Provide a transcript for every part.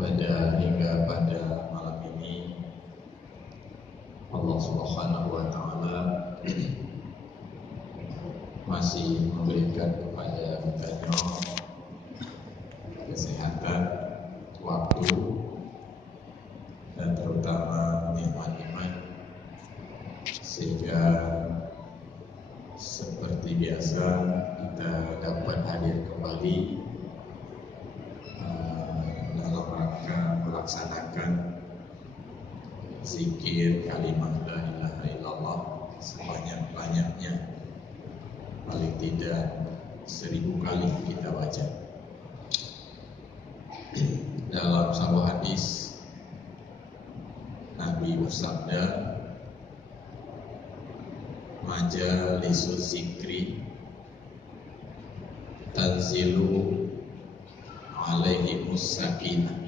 hingga pada malam ini Allah Subhanahu wa Ta'ala masih memberikan kepada kita kesehatan, waktu, dan terutama nikmat-nikmat, sehingga seperti biasa kita dapat hadir kembali dalam rangka melaksanakan zikir kalimat la ilaha illallah sebanyak-banyaknya, paling tidak 1000 kali kita baca. Dalam sebuah hadis Nabi bersabda, majalisus zikri tanzilu alaihimus sakinah.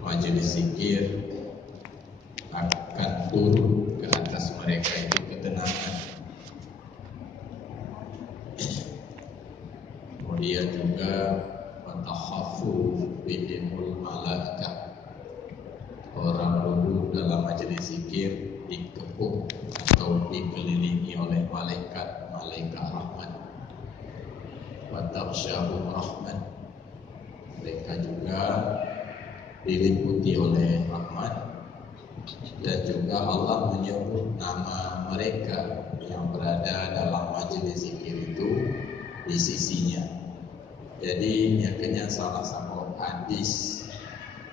Majelis zikir akan turun ke atas mereka itu ketenangan. Kemudian juga watakhafu bihimul malaikah. Orang duduk dalam majelis zikir dikepung atau dikelilingi oleh malaikat rahmat. Wataghsyahum rahmat. Mereka juga diliputi oleh rahmat, dan juga Allah menyebut nama mereka yang berada dalam majelis zikir itu di sisinya. Jadi nyakanya salah satu hadis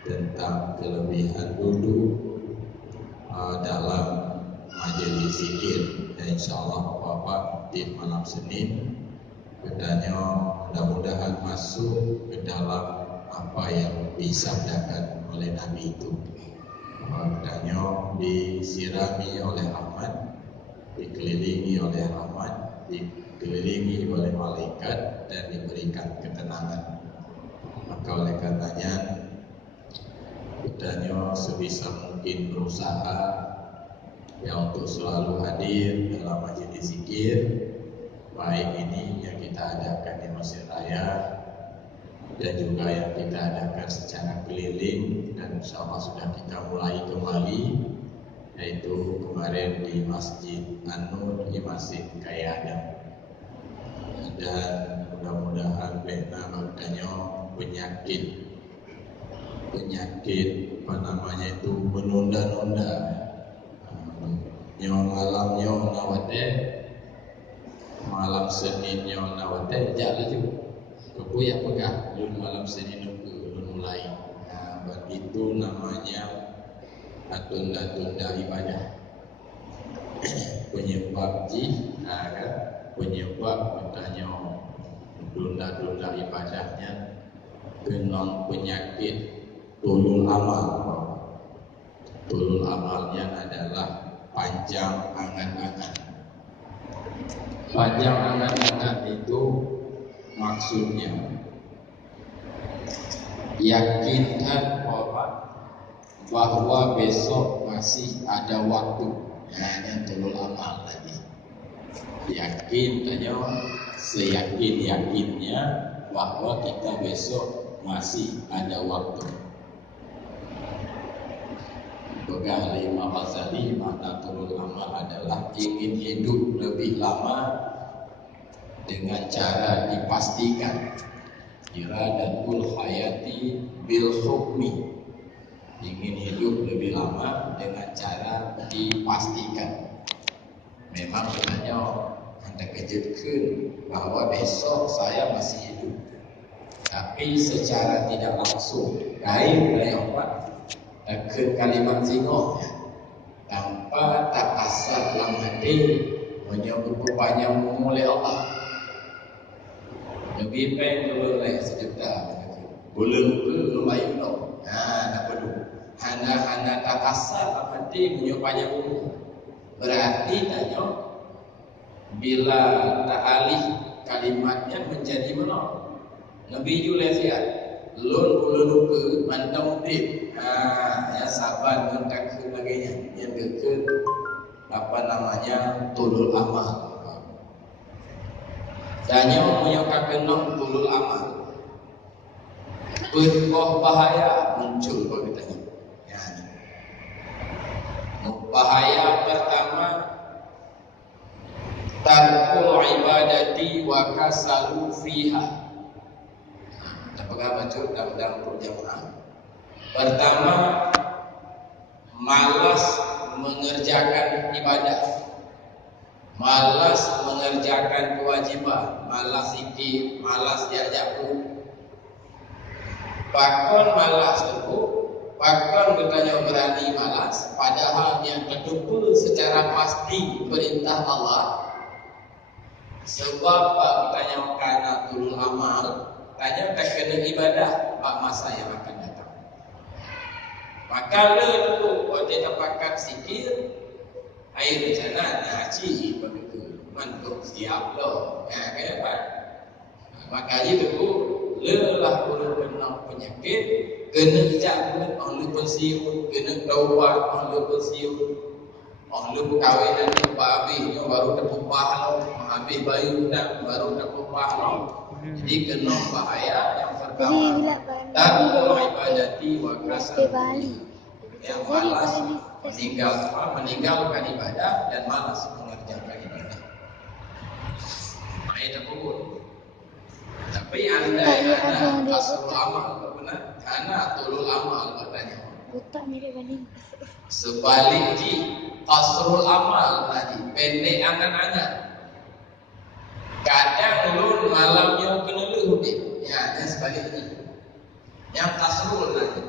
tentang kelebihan duduk dalam majelis zikir. Dan insyaallah Bapak di malam Senin katanya mudah-mudahan masuk ke dalam apa yang disabdakan oleh Nabi itu. Katanya disirami oleh rahmat, dikelilingi oleh rahmat, dikelilingi oleh malaikat, dan diberikan ketenangan. Maka oleh karenanya katanya sebisa mungkin berusaha ya untuk selalu hadir dalam majelis zikir, baik ini yang kita adakan di Masjid Raya dan juga yang kita adakan secara keliling, dan insyaallah sudah kita mulai kembali, yaitu kemarin di Masjid An-Nur, di Masjid Kayadam. Dan mudah-mudahan bena makanya penyakit apa namanya itu menunda-nunda nyong malam nyong nawate malam Senin nyong nawate jalan juga kepu ya pegah lun malam Senin lun mulai. Nah, itu namanya tunda-tunda ibadah. Penyebab penyebab katanya tunda-tunda ibadahnya kena penyakit tulul amal. Tulul amalnya adalah panjang angan-angan. Panjang angan-angan itu maksudnya yakinkan bahwa besok masih ada waktu. Nah, yang tulul amal lagi. Yakin tanya seyakin-yakinnya bahwa kita besok masih ada waktu. Begah Imam Ghazali, makna tulul amal adalah ingin hidup lebih lama dengan cara dipastikan. Iradatul hayati bil hukmi. Ingin hidup lebih lama dengan cara dipastikan. Memang sebenarnya Anda kejutkan bahwa besok saya masih hidup, tapi secara tidak langsung gaib dari obat ke kalimat singo tanpa tak asal dalam hati menyebut banyak memulai Allah. Lebih baik boleh sejuta boleh lumayan dong. Nah, tak perlu hana tak asal dalam hati menyebut banyak umur. Berarti tanya bila tak alih kalimatnya menjadi mana? Nabi Julai siap lun bulu lupa mantau tip. Ya sabar mentak sebagainya. Yang ke apa namanya tulul amal. Tanya menyokapkan tulul amal. Berkoh bahaya muncul kalau kita tanya. Ya. Bahaya pertama, tarkul ibadati wa kasalu fiha. Apakah baca dalam perjamaah? Pertama, malas mengerjakan ibadah, malas mengerjakan kewajiban, malas zikir, malas diajak guru. Pakon malas itu, pakon bertanya berani malas, padahal yang tertumpul secara pasti perintah Allah. Sebab bertanya karena turun amal, tanya tak kena ibadah, bak masa yang akan datang. Maka dulu kalau dia dapatkan zikir, air di sana haji begitu, mantuk siap loh, ya kayak apa? Maka itu lelah boleh kena penyakit, kena ijak ahli pensiun, kena taubat ahli pensiun, ahli perkahwinan yang habis, yang baru terpupah lo, habis bayi dan baru terpupah lo. Jadi kena bahaya yang pertama, tarkul ibadati wa kasali, yang malas meninggalkan ibadah dan malas mengerjakan ibadah. Ayat tersebut. Tapi anda kasrul amal, benar? Karena tulul amal katanya. Sebaliknya kasrul amal tadi pendek angan-angan. Kadang ulun malamnya kena lehut. Ya, dan sebaliknya. Yang kasrul tadi.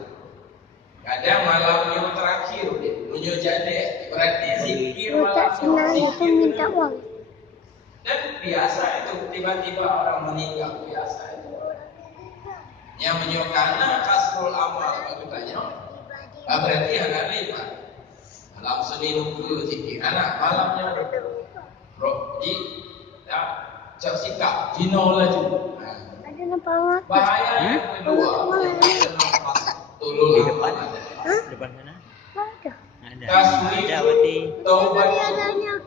Kadang malamnya terakhir punya jadi berarti zikir malamnya minta uang. Dan biasa itu tiba-tiba orang meninggal biasa itu. Yang menyokana kasrul amal katanya. Berarti anak lima. Dalam seminggu zikir anak malamnya di cak sikap dino laju. Ada nampak Bahaya yang kedua tulul amal. Depan sana? ada. Ada. Taswif Ada berarti. taubat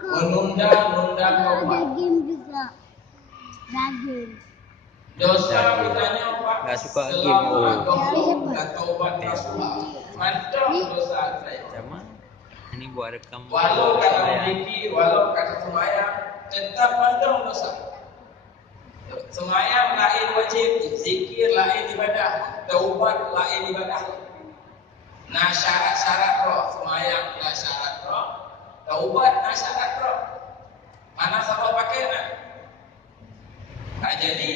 menunda taubat. Daging juga. Daging. Dosa bertanya Pak. Nggak suka selama game. dan taubat nasuha. Mantap dosa saya. Sama. Ini buat rekam. Walau kata zikir, walau kata semayang, tetap mantap dosa. Semayang lain wajib, zikir lain ibadah, taubat lain ibadah. Nah syarat-syarat roh, semayang nah syarat roh, taubat nah syarat roh. Mana sama pakai nak? Nah jadi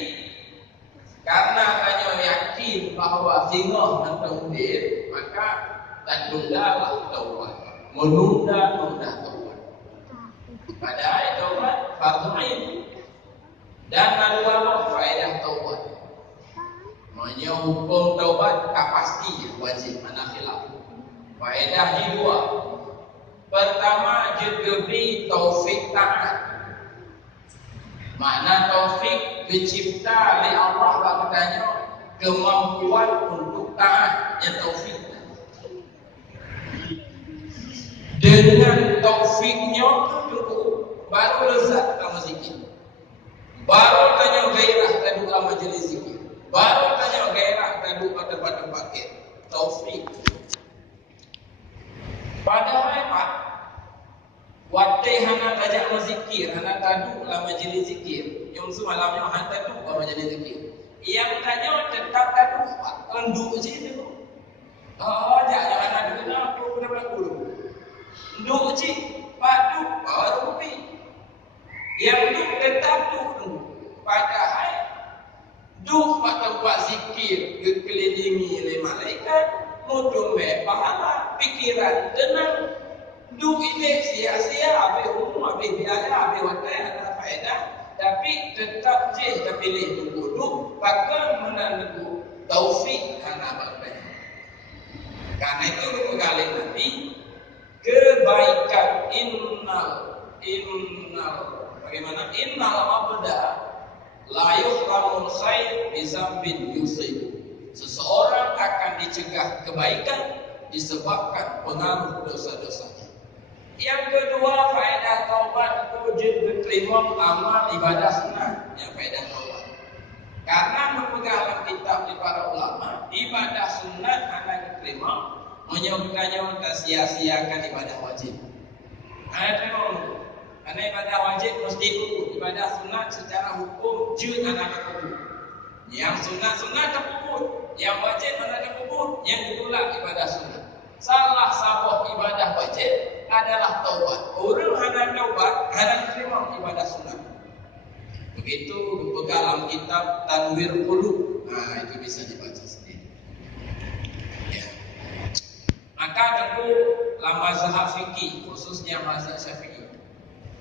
karena hanya yakin bahawa singoh menunggu, maka tunduklah taubat, menunda taubat. Padahal taubat fardu ain dan ada faedah taubat. Hukum taubat tak pasti wajib, mana khilaf. Faedah di dua. Pertama, diberi taufik taat. Makna taufik dicipta oleh Allah katanya kemampuan untuk taat, yang taufik. Dengan taufiknya dulu baru lezat sama zikir. Baru tanya gairah tadi dalam majlis zikir. Baru tanya gairah tadi pada paket taufik. Padahal Pak, waktu hana tajak zikir, hana tadu dalam majlis zikir. Yang semalamnya hana tadu dalam majlis zikir. Yang tanya tetap tadu Pak, kenduk je dulu. Oh, jangan hana dulu aku sudah berlaku. Nduk je, Pak tu baru kopi. Yang tu tetap tu. Padahal duk pada buat zikir dikelilingi oleh malaikat, mudum pahala, pikiran tenang. Duk ini sia-sia, habis umur, habis biaya, habis watai, ada faedah. Tapi tetap je terpilih duduk, bahkan menandu taufik karena berbanyak. Karena itu kali nanti kebaikan bagaimana innal abda la yuhramul khair bizambin yusib. Seseorang akan dicegah kebaikan disebabkan pengaruh dosa-dosanya. Yang kedua, faedah taubat itu diterima amal ibadah sunnah. Yang faedah taubat. Karena memegang kitab di para ulama ibadah sunat anak terima, menyebutkannya tersia-siakan ibadah wajib. Anak terima dulu. Karena ibadah wajib mesti kubur. Ibadah sunat secara hukum juz anak kubur. Yang sunat-sunat terkubur, yang wajib anak terkubur, yang ditolak ibadah sunat. Salah satu ibadah wajib adalah taubat. Orang hendak taubat, hendak terima ibadah sunat. Begitu dalam kitab Tanwir Qulub. Nah, itu bisa dibaca sendiri. Ya. Maka tentu dalam mazhab fikih, khususnya mazhab Syafi'i,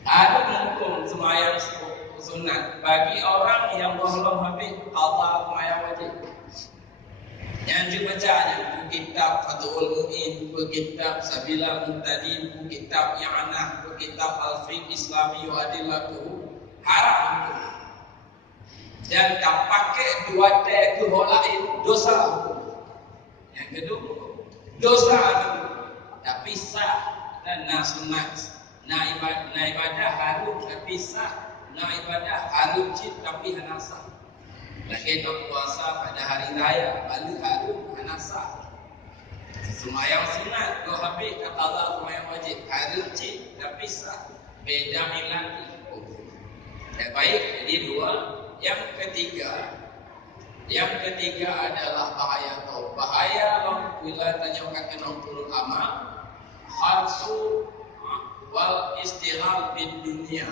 ada hukum sembahyang sunat bagi orang yang belum habis qada sembahyang wajib. Yang dibacanya kitab Fathul Mu'in, kitab Sabilal Muhtadin, kitab Ya'nah, kitab Al-Fiqh Islami wa Adillatuhu, haram. Dan tak pakai dua teh lain dosa. Yang kedua dosa tapi sah dan sunat. Nah ibadah harus tapi sah. Nah ibadah harus cip tapi hanasa. Lagi tak puasa pada hari raya lalu harus hanasa. Sembahyang sunat kalau habis kata Allah sembahyang wajib harus cip tapi sah. Beda milan itu. Baik, jadi dua. Yang ketiga adalah bahaya atau bahaya bila tanyakan kena turun amal harsu wal istighal bid dunia,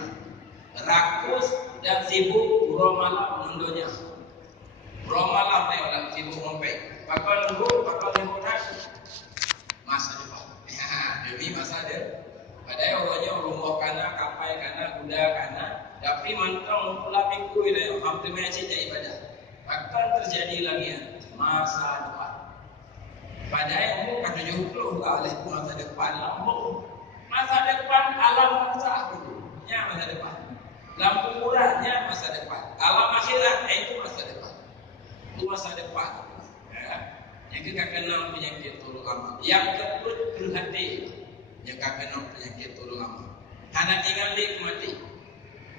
rakus dan sibuk pura malam mendonya. Pura malam ni orang sibuk ngompek. Bakal nunggu masa depan. Demi masa depan. Padahal orangnya rumah kana, kapai kana, kuda kana, tapi mantang pula pikul dia, hampir macam ibadah. Akan terjadi lagi masa depan. Padahal mu kata jauh oleh masa depan lampu. Masa depan alam masa nya masa depan. Lampu murahnya masa depan. Alam akhirat itu masa depan. Itu masa depan. Ya. Yang kita kenal penyakit tulu lama. Yang kedua berhati. Yang kita kenal penyakit tulu lama. Anak tinggal di mati.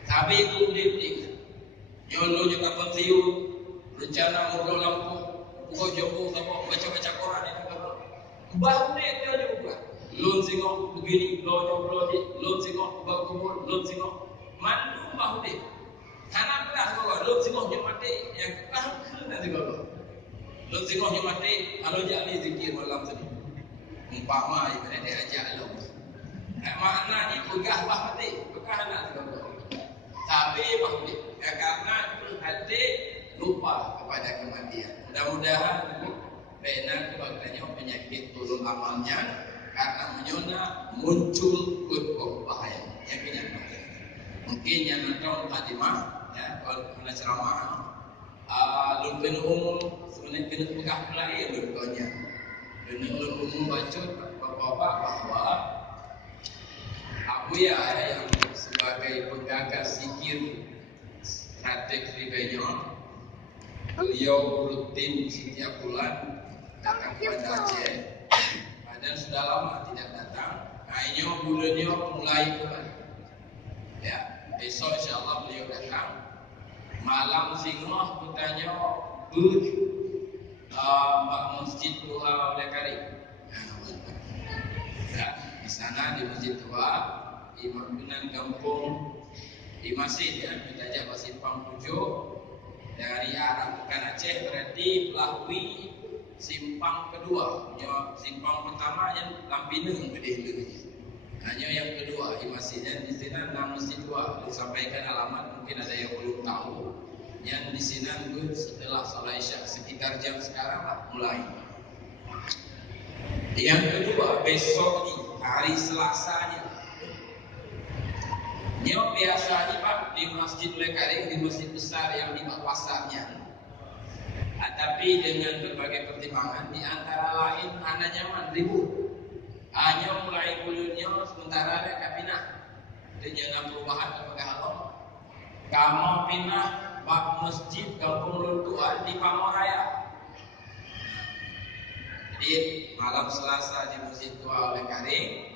Tapi itu di nyolo juga pensiun. Rencana ngobrol lampu, buka jombo, baca-baca Quran itu apa? Baru dia ada juga. Lon singok begini, lon singok kubur, lon singok mandu bahu dia. Anak kelas kau, lon singok yang mati, yang paham nanti kau. Lon singok yang mati, kalau jadi zikir malam tadi. Umpama ibarat dia ajak lo. Makna ni pegah bah mati, pegah anak kau. Tapi bahu dia, karena hati lupa kepada kematian. Mudah-mudahan benar kebagiannya penyakit turun amalnya karena menyona muncul kutub bahaya. Yang penyakit. Mungkin yang nonton mukadimah, ya, kalau kena ceramah, lumpin umum sebenarnya kena pegah pelai lumpinnya. Lumpin umum baca bapak bahwa Abu ya yang sebagai penggagas zikir praktek ribanya. Beliau rutin setiap bulan datang kepada Aceh. Padahal sudah lama tidak datang. Akhirnya bulannya mulai bulan. Ya, besok insyaAllah beliau datang. Malam singoh kutanya Mbak Masjid Tua oleh Kari. Ya, di sana di Masjid Tua, Imam Binan Kampung di masjid ya, kita ajak Simpang 7. Dari arah Bukan Aceh berarti melalui simpang kedua. Simpang pertama yang Lampineng gede. Hanya yang kedua di masjidnya di sini nama masjid tua. Disampaikan alamat mungkin ada yang belum tahu. Yang di sini setelah salat Isya sekitar jam sekarang lah mulai. Yang kedua besok hari Selasanya. Nyok biasa Pak di Masjid Lekaring, di masjid besar yang di pasarnya. Tapi dengan berbagai pertimbangan, di antara lain anak nyaman ribut. Hanya mulai bulannya sementara mereka pindah. Dengan perubahan kepada Allah. Kamu pindah bak masjid Kampung Luntuan di Pamoraya. Jadi malam Selasa di Masjid Tua Lekaring.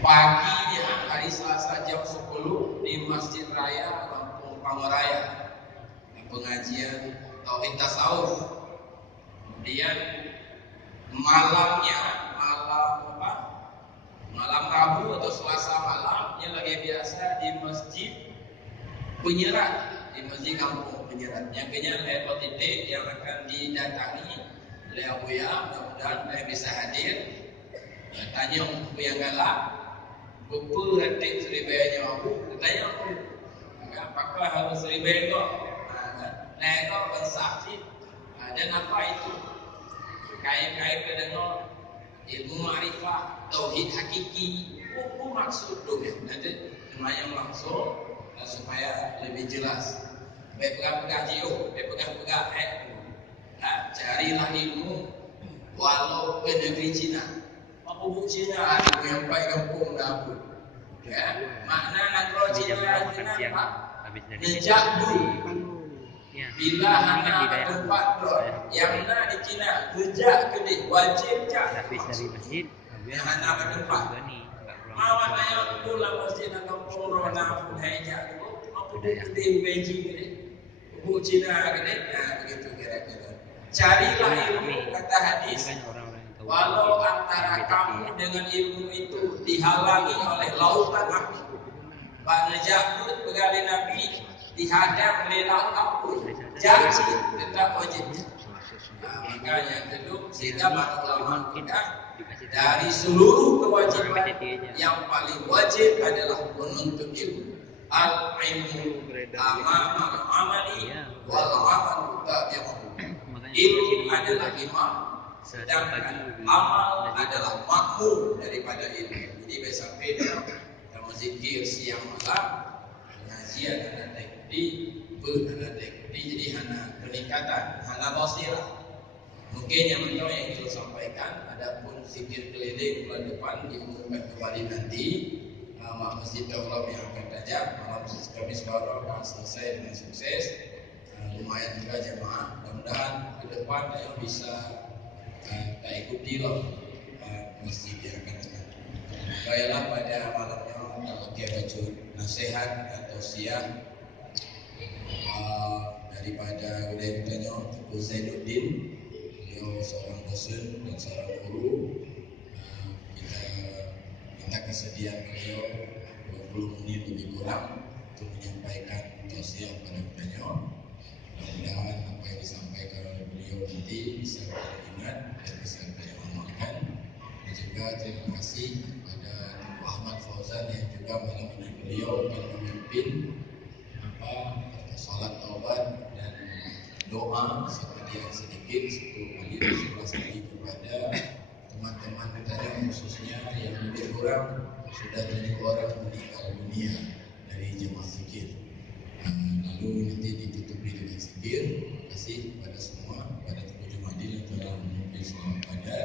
Paginya hari Selasa jam 10 di Masjid Raya Lampung Pamoraya pengajian Tauhid Tasawuf. Kemudian malamnya, malam Rabu atau Selasa malam, yang lagi biasa di masjid penyerat, di masjid kampung penyerat. Yang kena level titik yang akan didatangi oleh Abuya, mudah-mudahan saya bisa hadir. Tanya Abu yang galak, apa ratik seribanya Abu? Tanya Abu, apakah harus seribai kok? Nah, kok bersakit. Dan apa itu? Kait-kait kedengar ilmu ma'rifah, tauhid hakiki. Apa maksud tu? Nanti semuanya langsung supaya lebih jelas. Baik pegang-pegang jiu, baik pegang-pegang carilah ilmu walau ke negeri Cina. Apa bu Cina? Ilmu yang baik kampung dapur. Ya, makna nakro Cina apa? Nejak dulu. Bila hana tempat dor, yang na di Cina kerja gede wajib cak. Habis dari masjid, yang hana tempat. Mawat ayam pulang masjid nak kampung rona pun hanya apa gede beji gede, bu Cina gede, begitu kira-kira. Carilah ilmu kata hadis. Walau antara kamu dengan ilmu itu dihalangi oleh lautan api, Pak Najabut pegawai Nabi dihadap oleh laut pun janji tetap wajib. Makanya kedua sehingga para ulama kita dari seluruh kewajiban yang paling wajib adalah menuntut ilmu. Al-ilmu amama amali wal amalu tabi'uhu. Ilmu adalah imam, sedangkan amal adalah makmum daripada ilmu. Jadi sampai dalam zikir siang malam, pengajian anak tekdi, anak tekdi, jadi hana peningkatan, hana basirah. Mungkin yang betul yang kita sampaikan, adapun zikir keliling bulan depan diumumkan kembali nanti. Masjid Tauhid yang akan datang malam Kamis baru akan selesai dengan sukses. Lumayan juga jemaah. Mudah-mudahan ke depan yang bisa ikuti loh masjid yang akan datang. Baiklah pada malamnya kita baca nasihat atau siang daripada Uday Bukanyo Tuku Zainuddin. Beliau seorang dosen dan seorang guru. Kita minta kesediaan beliau 20 menit lebih kurang untuk menyampaikan tausiah pada Bukanyo. Mudah-mudahan apa yang disampaikan oleh beliau nanti bisa kita ingat dan bisa kita amalkan. Dan juga terima kasih kepada Tuku Ahmad Fauzan yang juga malam ini beliau akan memimpin salat taubat dan doa sebagian sedikit 10 kali 11 kali kepada teman-teman kita yang khususnya yang lebih kurang sudah 7 orang meninggal dunia dari jemaah zikir. Lalu nanti ditutupi dengan zikir. Terima kasih kepada semua, kepada Tuku Jumadil yang telah memimpin semua pada.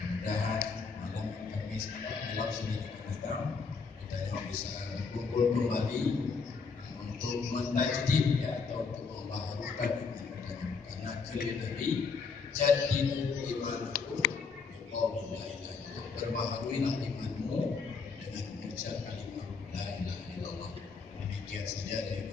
Mudah-mudahan malam Kamis malam Senin akan datang kita yang bisa berkumpul kembali untuk mentajdid atau untuk membaharukan iman kita. Karena kali Nabi jadidu imanku biqauli la ilaha illallah. Berbaharuilah imanmu dengan mengucap kalimat la ilaha illallah. Demikian saja dari